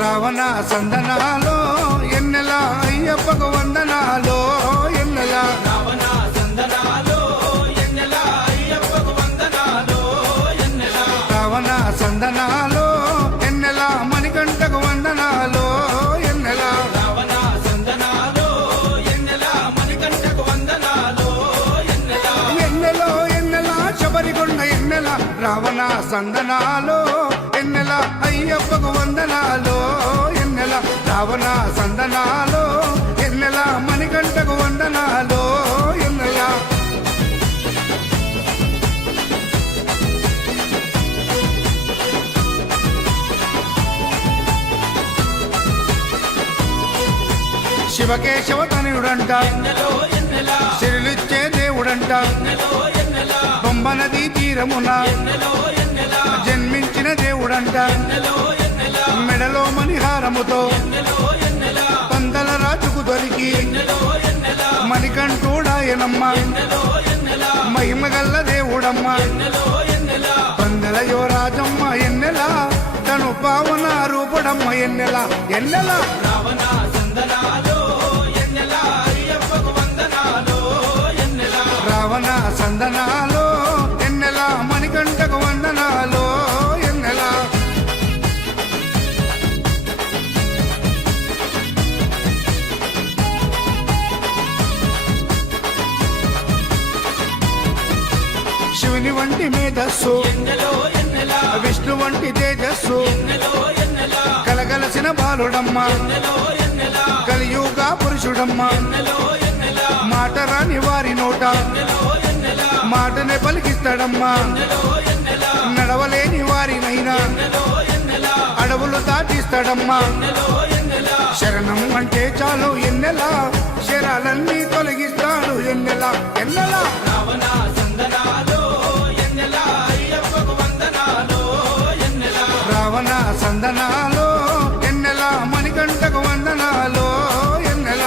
రావణ సందనాలో ఎన్నెల అయ్యప్పకు వందనాలో ఎన్నెల రావణ సందనాలో ఎన్నెల అయ్యప్పకు వందనాలో ఎన్నెల రావణ సందనాలో ఎన్నెల మణికంఠకు వందనాలో ఎన్నెల రావణ సందనాలో ఎన్నెల మణికంఠకు వందనాలో ఎన్నెల ఎన్నెలో ఎన్నెల శబరికొండ ఎన్నెల రావణ సందనాలో ఎన్నెల అయ్యప్పకు వందనాలో ఎన్నెల రావణ సందనాలో ఎన్నెల మణికంఠకు వందనాలో ఎన్నెల శివకేశవ తనయుడంట ఎన్నెలో ఎన్నెల సిరులిచ్చే దేవుడంట ఎన్నెలో ఎన్నెల బొంబ నదీ తీరమున ఎన్నెలో ఎన్నెల జన్మించిన దేవుడంట ఎన్నెలో ఎన్నెల మెడలో మణిహారముతో ఎన్నెలో ఎన్నెల పందల రాజుకు దొరికి ఎన్నెలో ఎన్నెల మణికంఠుడాయనమ్మ ఎన్నెలో ఎన్నెల మహిమగల్ల దేవుడమ్మ ఎన్నెలో ఎన్నెల పందల యువరాజమ్మ ఎన్నెల తను పావన రూపడమ్మ ఎన్నెల ఎన్నెల రావణ సందనాలో ఎన్నెల అయ్యప్పకు వందనాలో ఎన్నెల రావణ సందనాలో ఎన్నెల మణికంఠకు వందనాలో ఎన్నెల శివుని వంటి మేధస్సు ఎన్నెలో ఎన్నెల విష్ణు వంటి తేజస్సు ఎన్నెలో ఎన్నెల కలగలసిన బాలుడమ్మ ఎన్నెలో ఎన్నెల కలియుగ పురుషుడమ్మ ఎన్నెలో ఎన్నెల మాట రాని వారి నోట ఎన్నెలో ఎన్నెల మాటనే పలికిస్తాడమ్మా ఎన్నెలో ఎన్నెల నడవలేని వారినైనా ఎన్నెలో ఎన్నెల అడవులు దాటిస్తాడమ్మా ఎన్నెలో ఎన్నెల శరణం అంటే చాలు ఎన్నెల శరాలన్నీ తొలగిస్తాడు ఎన్నెల ఎన్నెల రావణ సందనాలో ఎన్నెల అయ్యప్పకు వందనాలో ఎన్నెల రావణ సందనాలో ఎన్నెల మణికంఠకు వందనాలో ఎన్నెల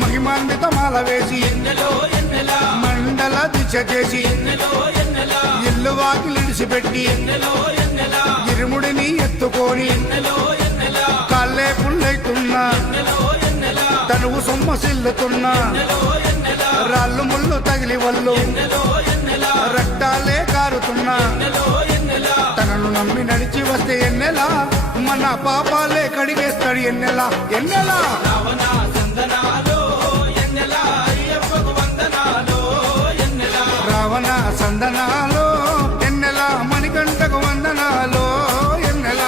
మహిమాన్వితమాల వేసి ఎన్నెలో ఎన్నెల మండల దిశ చేసి ఎన్నెలో ఎన్నెల ఇల్లు వాకిలిడిసిపెట్టి ఎన్నెలో ఎన్నెల ఇరుముడిని ఎత్తుకొని ఎన్నెలో ఎన్నెల కాళ్ళే పుల్లైతున్నా ఎన్నెలో ఎన్నెల తనువు సొమ్మసిల్లుతున్నా ఎన్నెలో ఎన్నెల రాళ్ళు ముళ్ళు తగిలి వల్లు ఎన్నెలో ఎన్నెల రక్తాలే కారుతున్నా ఎన్నెలో ఎన్నెల తనను నమ్మి నడిచి వస్తే ఎన్నెల మన పాపాలే కడిగేస్తాడు ఎన్నెల ఎన్నెల రావణ సందనాలో ఎన్నెల అయ్యప్పకు వందనాలో ఎన్నెల రావణ సందనాలో ఎన్నెల మణికంఠకు వందనాలో ఎన్నెల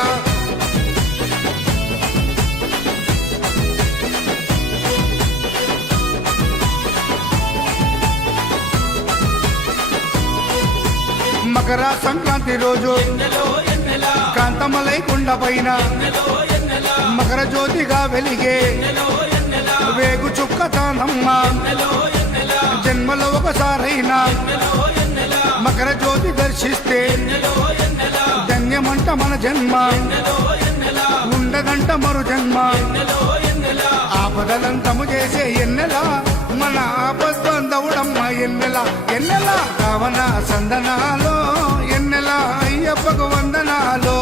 మకర సంక్రాంతి రోజు ఎన్నెలో ఎన్నెల కాంతమలై కొండ పైన ఎన్నెలో ఎన్నెల మకర జ్యోతిగా వెలిగే ఎన్నెలో ఎన్నెల వేగు చుక్కతానమ్మ ఎన్నెలో ఎన్నెల జన్మలో ఒకసారైనా ఎన్నెలో ఎన్నెల మకర జ్యోతి దర్శిస్తే ఎన్నెలో ఎన్నెల ధన్యమంట మన జన్మ ఎన్నెలో ఎన్నెల ఉండగంట మరు జన్మ ఎన్నెలో ఎన్నెల ఆపదలంతము చేసే ఎన్నెల మన ఆపద్బంధవుడమ్మ ఎన్నెల ఎన్నెల రావణ సందనాలో ఎన్నెల అయ్యప్పకు వందనాలో